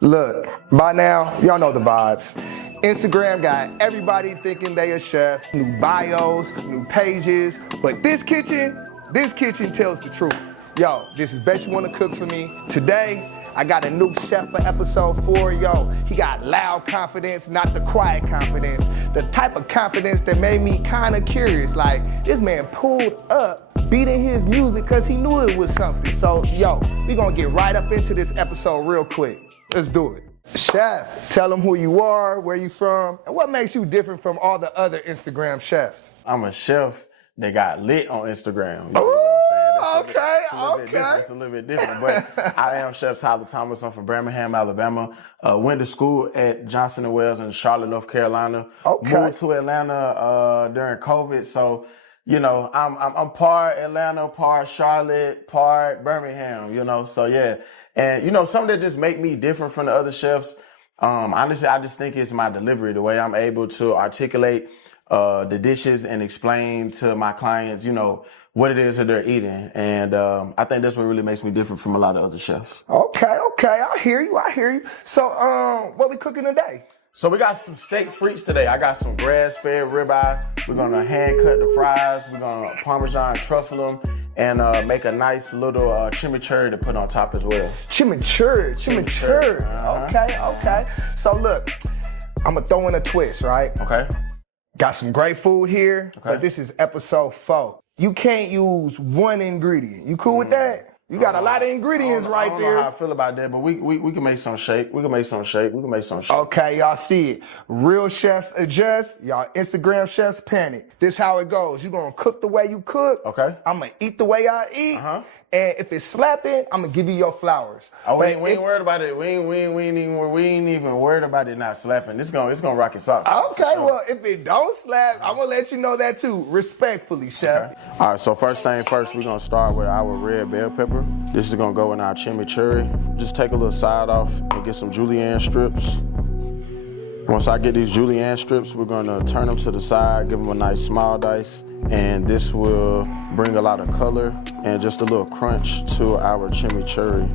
Look, by now, y'all know the vibes. Instagram got everybody thinking they a chef, new bios, new pages, but this kitchen tells the truth. Yo, this is Betcha Wanna Cook For Me. Today, I got a new chef for episode 4, yo. He got loud confidence, not the quiet confidence. The type of confidence that made me kinda curious, like, this man pulled up beating his music cause he knew it was something. So, yo, we gonna get right up into this episode real quick. Let's do it. Chef, tell them who you are, where you from, and what makes you different from all the other Instagram chefs. I'm a chef that got lit on Instagram. You know Ooh, what I'm saying? It's a little bit different, but I am Chef Tyler Thomas. I'm from Birmingham, Alabama. Went to school at Johnson & Wales in Charlotte, North Carolina. Moved to Atlanta during COVID, so you know, I'm part Atlanta, part Charlotte, part Birmingham, you know, so yeah. And, you know, something that just make me different from the other chefs, honestly, I just think it's my delivery, the way I'm able to articulate the dishes and explain to my clients, you know, what it is that they're eating. And I think that's what really makes me different from a lot of other chefs. Okay, I hear you. So, what we cooking today? So we got some steak frites today. I got some grass-fed ribeye. We're gonna hand cut the fries. We're gonna Parmesan truffle them and make a nice little chimichurri to put on top as well. Chimichurri. Okay. So look, I'm gonna throw in a twist, right? Okay. Got some great food here, but this is episode 4. You can't use one ingredient. You cool with that? You got a lot of ingredients right there. I don't know how I feel about that, but we can make some shake. We can make some shake. Okay, y'all see it. Real chefs adjust. Y'all Instagram chefs panic. This how it goes. You gonna cook the way you cook. Okay. I'm gonna eat the way I eat. And if it's slapping, I'm gonna give you your flowers. Oh, we ain't worried about it. We ain't even worried about it not slapping. It's gonna rock your socks. Okay, sure. Well, if it don't slap, I'm gonna let you know that too, respectfully, chef. Okay. All right, so first thing first, we're gonna start with our red bell pepper. This is gonna go in our chimichurri. Just take a little side off and get some julienne strips. Once I get these julienne strips, we're gonna turn them to the side, give them a nice small dice, and this will bring a lot of color and just a little crunch to our chimichurri.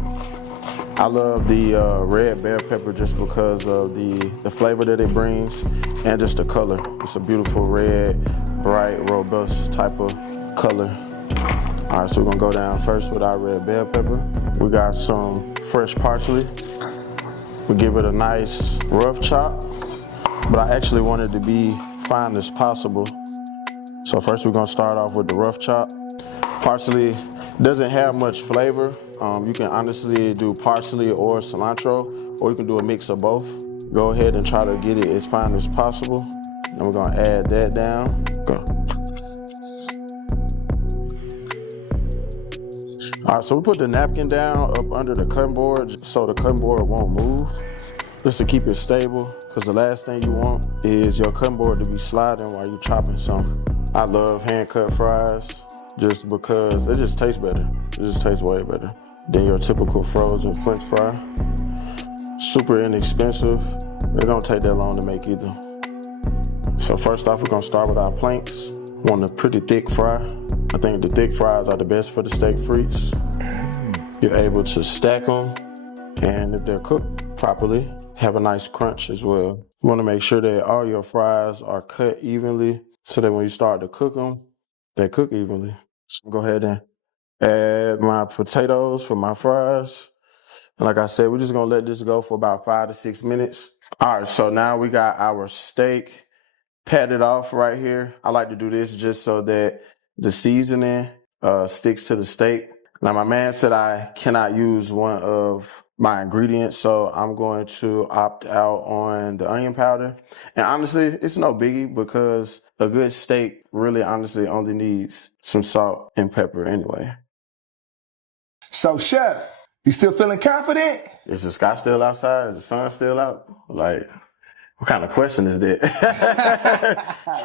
I love the red bell pepper just because of the flavor that it brings and just the color. It's a beautiful red, bright, robust type of color. All right, so we're gonna go down first with our red bell pepper. We got some fresh parsley. We give it a nice rough chop, but I actually want it to be fine as possible. So first we're gonna start off with the rough chop. Parsley doesn't have much flavor. You can honestly do parsley or cilantro, or you can do a mix of both. Go ahead and try to get it as fine as possible. Then we're gonna add that down. Go. All right, so we put the napkin down up under the cutting board so the cutting board won't move. Just to keep it stable, because the last thing you want is your cutting board to be sliding while you're chopping something. I love hand-cut fries just because it just tastes better. It just tastes way better than your typical frozen French fry. Super inexpensive. It don't take that long to make either. So first off, we're gonna start with our planks. Want a pretty thick fry. I think the thick fries are the best for the steak frites. You're able to stack them, and if they're cooked properly, have a nice crunch as well. You wanna make sure that all your fries are cut evenly so that when you start to cook them, they cook evenly. So go ahead and add my potatoes for my fries. And like I said, we're just gonna let this go for about 5 to 6 minutes. All right, so now we got our steak patted off right here. I like to do this just so that the seasoning sticks to the steak. Now my man said I cannot use one of my ingredients, so I'm going to opt out on the onion powder. And honestly, it's no biggie because a good steak really honestly only needs some salt and pepper anyway. So chef, you still feeling confident? Is the sky still outside? Is the sun still out? Like, what kind of question is that?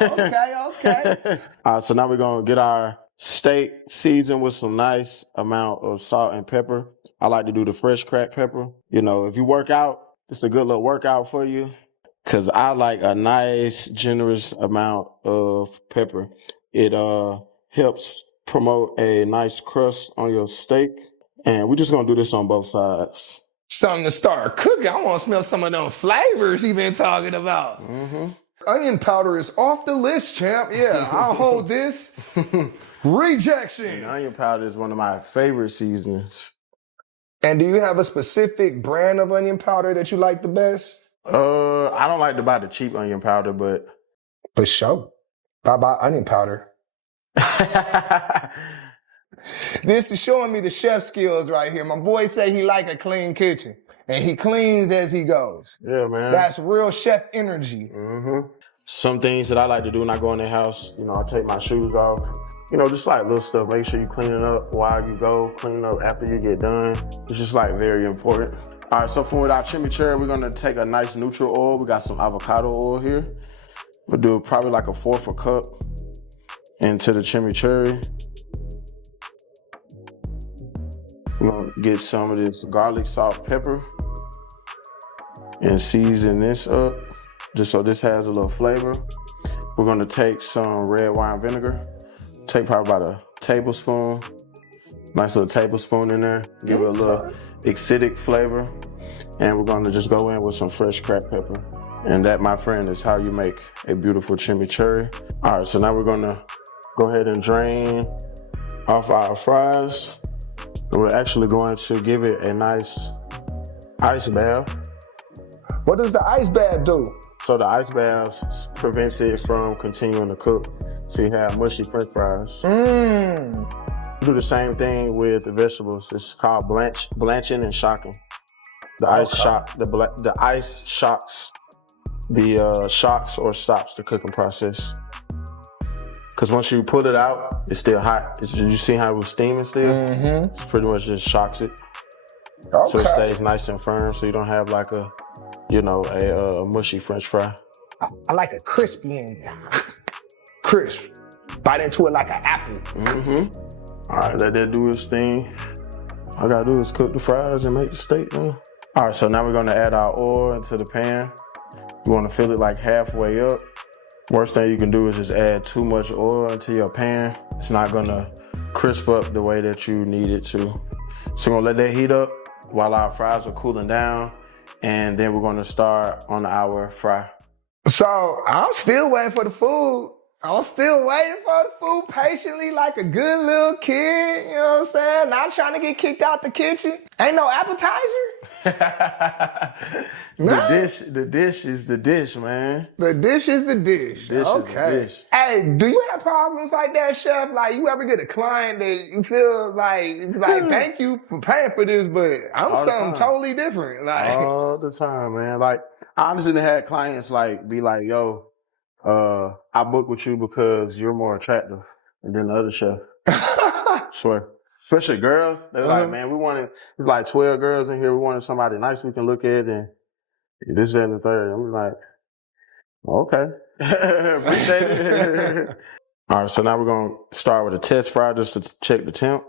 Okay. So now we're gonna get our steak seasoned with some nice amount of salt and pepper. I like to do the fresh cracked pepper. You know, if you work out, it's a good little workout for you. Cause I like a nice, generous amount of pepper. It helps promote a nice crust on your steak. And we're just gonna do this on both sides. Something to start cooking. I want to smell some of them flavors he been talking about. Onion powder is off the list, champ. Yeah, I'll hold this. Rejection. And onion powder is one of my favorite seasonings. And do you have a specific brand of onion powder that you like the best? I don't like to buy the cheap onion powder, but For sure. I buy onion powder. This is showing me the chef skills right here. My boy say he like a clean kitchen, and he cleans as he goes. yeah, man. That's real chef energy. Some things that I like to do when I go in the house, you know, I take my shoes off. You know, just like little stuff. Make sure you clean it up while you go. Clean it up after you get done. It's just like very important. All right, so for with our chimichurri, we're gonna take a nice neutral oil. We got some avocado oil here. We'll do probably like 1/4 cup into the chimichurri. We're gonna get some of this garlic, salt, pepper, and season this up, just so this has a little flavor. We're gonna take some red wine vinegar. Take probably about a tablespoon, nice little tablespoon in there. Give it a little acidic flavor. And we're gonna just go in with some fresh cracked pepper. And that, my friend, is how you make a beautiful chimichurri. All right, so now we're gonna go ahead and drain off our fries. We're actually going to give it a nice ice bath. What does the ice bath do? So the ice bath prevents it from continuing to cook. So you have mushy french fries. Do the same thing with the vegetables. It's called blanching and shocking. The ice the ice shocks shocks or stops the cooking process. Because once you pull it out, it's still hot. You see how it was steaming still? It's pretty much just shocks it. So it stays nice and firm, so you don't have like a, you know, a mushy French fry. I like a crispy and crisp. Bite into it like an apple. All right, let that do its thing. All I gotta do is cook the fries and make the steak, man. All right, so now we're gonna add our oil into the pan. You wanna fill it like halfway up. Worst thing you can do is just add too much oil into your pan. It's not gonna crisp up the way that you need it to. So we're gonna let that heat up while our fries are cooling down, and then we're gonna start on our fry. So I'm still waiting for the food. I'm still waiting for the food patiently like a good little kid, you know what I'm saying? Not trying to get kicked out the kitchen. Ain't no appetizer? The dish is the dish, man. The dish is the dish. Dish is the dish. Hey, do you have problems like that, chef? Like, you ever get a client that you feel like thank you for paying for this, but I'm something totally different. Like all the time, man. Like, I honestly had clients like be like, yo, I booked with you because you're more attractive than the other chef. Swear. Especially girls. They're like, man, there's like 12 girls in here. We wanted somebody nice we can look at, and this, that, and the third. I'm like, okay. Appreciate it. All right, so now we're going to start with a test fry just to check the temp.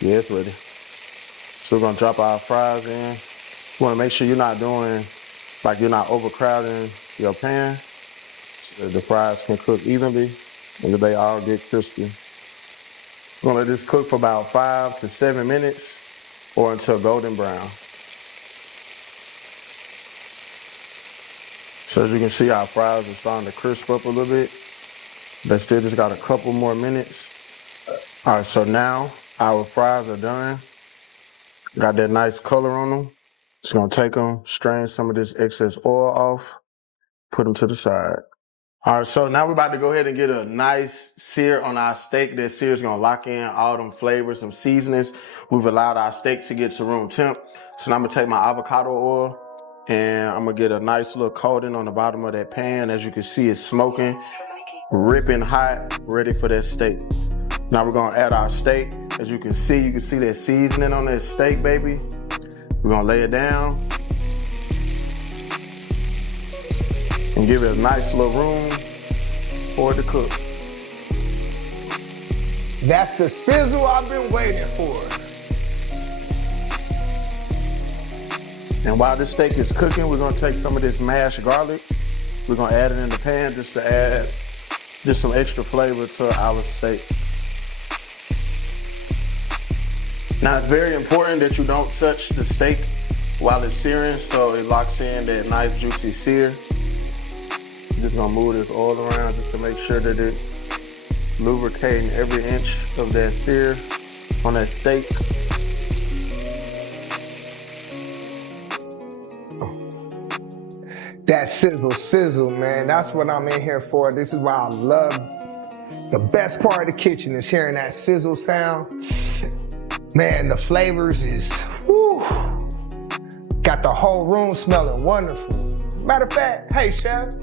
Yeah, it's ready. So we're going to drop our fries in. You want to make sure you're not overcrowding your pan so the fries can cook evenly and that they all get crispy. So we're gonna let this cook for about 5 to 7 minutes or until golden brown. So as you can see, our fries are starting to crisp up a little bit. They still just got a couple more minutes. All right, so now our fries are done. Got that nice color on them. Just gonna take them, strain some of this excess oil off, put them to the side. All right, so now we're about to go ahead and get a nice sear on our steak. That sear is gonna lock in all them flavors, some seasonings. We've allowed our steak to get to room temp. So now I'm gonna take my avocado oil and I'm gonna get a nice little coating on the bottom of that pan. As you can see, it's smoking, ripping hot, ready for that steak. Now we're gonna add our steak. As you can see that seasoning on that steak, baby. We're gonna lay it down and give it a nice little room for it to cook. that's the sizzle I've been waiting for. And while this steak is cooking, we're gonna take some of this mashed garlic. We're gonna add it in the pan just to add some extra flavor to our steak. Now it's very important that you don't touch the steak while it's searing, so it locks in that nice juicy sear. Just gonna move this all around just to make sure that it's lubricating every inch of that sear on that steak. That sizzle, man. That's what I'm in here for. This is why I love the best part of the kitchen is hearing that sizzle sound. Man, the flavors is, whew, got the whole room smelling wonderful. Matter of fact, hey chef,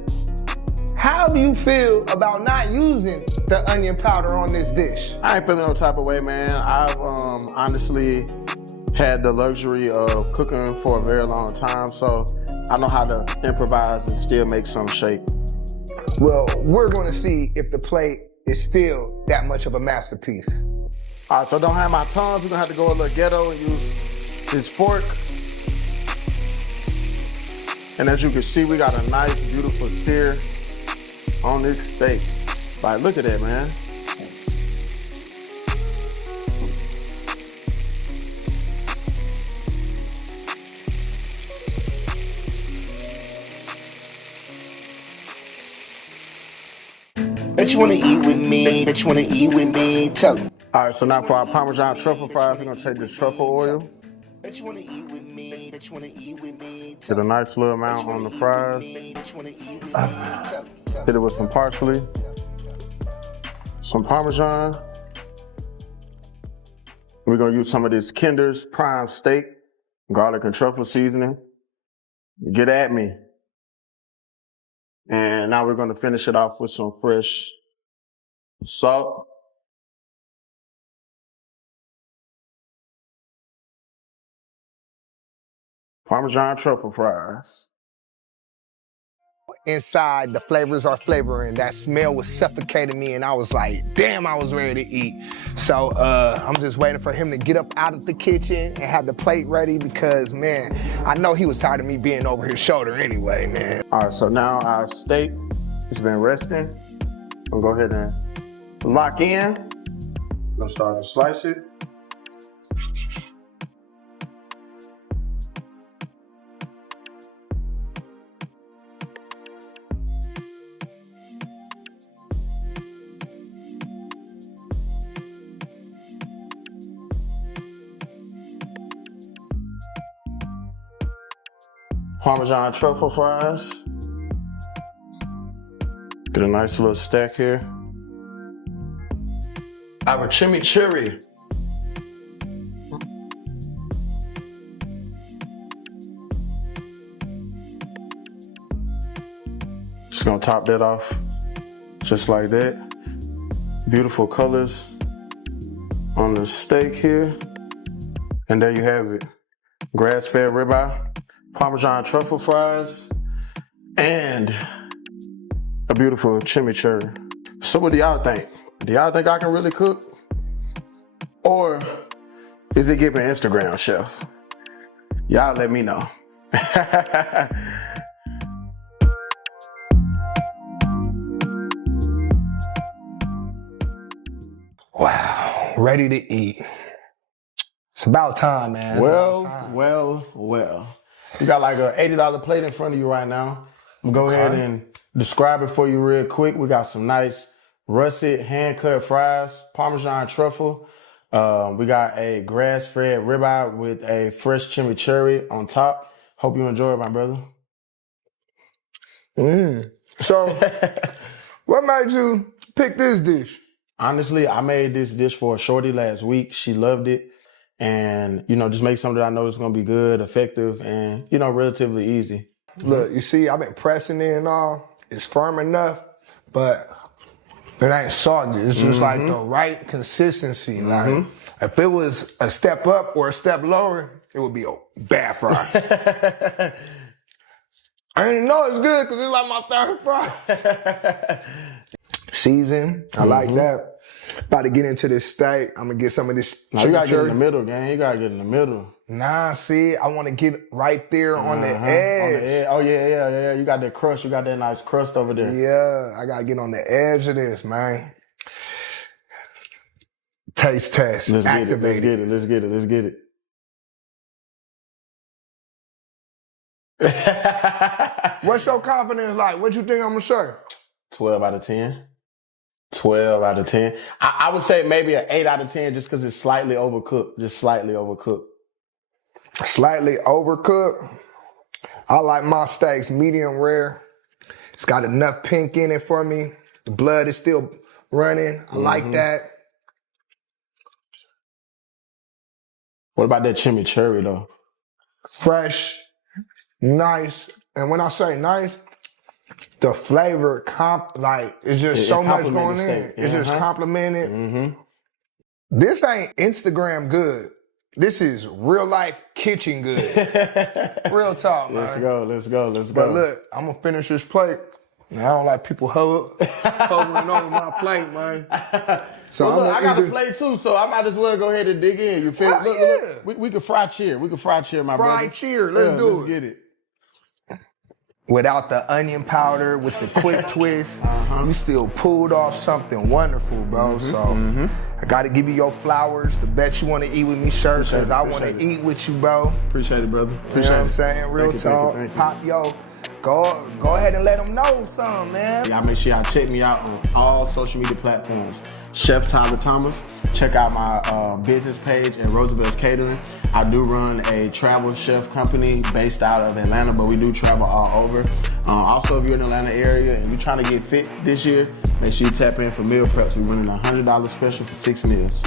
how do you feel about not using the onion powder on this dish? I ain't feeling no type of way, man. I've honestly had the luxury of cooking for a very long time, so I know how to improvise and still make some shake. Well, we're gonna see if the plate is still that much of a masterpiece. All right, so don't have my tongs. We're gonna have to go a little ghetto and use this fork. And as you can see, we got a nice, beautiful sear on this steak. Like, look at that, man. Bet you wanna eat with me, bet you wanna eat with me, tell them. All right, so now for our Parmesan truffle fries, we're gonna take this truffle oil. Bet you wanna eat with me, bet you wanna eat with me, Get a nice little amount on the fries. Hit it with some parsley, some Parmesan. We're gonna use some of this Kinder's prime steak, garlic and truffle seasoning. Get at me. And now we're gonna finish it off with some fresh salt. Parmesan truffle fries. Inside, the flavors are flavoring. That smell was suffocating me, and I was like, damn, I was ready to eat. So I'm just waiting for him to get up out of the kitchen and have the plate ready because, man, I know he was tired of me being over his shoulder anyway, man. All right, so now our steak has been resting. We'll go ahead and lock in. I'm gonna start to slice it. Parmesan truffle fries. Get a nice little stack here. Our chimichurri. Just gonna top that off, just like that. Beautiful colors on the steak here. And there you have it. Grass-fed ribeye, Parmesan truffle fries, and a beautiful chimichurri. So what do y'all think? Do y'all think I can really cook? Or is it giving Instagram chef? Y'all let me know. Wow, ready to eat. It's about time, man. Well. You got like a $80 plate in front of you right now. I'm gonna go ahead and describe it for you real quick. We got some nice russet hand-cut fries, Parmesan truffle. We got a grass-fed ribeye with a fresh chimichurri on top. Hope you enjoy it, my brother. So, what made you pick this dish? Honestly, I made this dish for a shorty last week. She loved it. And, you know, just make something that I know is going to be good, effective, and, you know, relatively easy. Look, you see, I've been pressing it and all. It's firm enough, but it ain't soggy. It's just like the right consistency. Like, if it was a step up or a step lower, it would be a bad fry. I didn't know it's good because it's like my third fry. Season, I like that. About to get into this steak. I'm gonna get some of this. Now you gotta get in the middle, gang. You gotta get in the middle. Nah, see, I want to get right there on the edge. On the edge. Oh yeah. You got that crust. You got that nice crust over there. Yeah, I gotta get on the edge of this, man. Taste test. Let's get it. Let's Activate get it. Let's get it. Let's get it. What's your confidence like? What you think I'm gonna say? 12 out of 10. 12 out of 10. I would say maybe an 8 out of 10 just because it's slightly overcooked. Just slightly overcooked. Slightly overcooked. I like my steaks medium rare. It's got enough pink in it for me. The blood is still running. I like that. What about that chimichurri though? Fresh, nice. And when I say nice, the flavor it's just so much going in. It just complimented. This ain't Instagram good. This is real life kitchen good. Real talk, man. Let's go, let's go, let's But go. look, I'm gonna finish this plate. I don't like people hovering over my plate, man. So well, look, I got a plate. plate too, so I might as well go ahead and dig in. You feel me? Look, we can fry cheer. We can fry cheer, my brother. Fry cheer, let's do it. Let's get it. Without the onion powder, with the quick twist, you still pulled off something wonderful, bro. I gotta give you your flowers. The Bet You Wanna Eat With Me shirt, because I wanna eat with you, bro. Appreciate it, brother. You know what I'm saying? Real talk. Thank you. Pop, yo. Go ahead and let them know something, man. Y'all make sure y'all check me out on all social media platforms. Chef Tyler Thomas. Check out my business page at Roosevelt's Catering. I do run a travel chef company based out of Atlanta, but we do travel all over. Also, if you're in the Atlanta area and you're trying to get fit this year, make sure you tap in for meal preps. We're running a $100 special for 6 meals.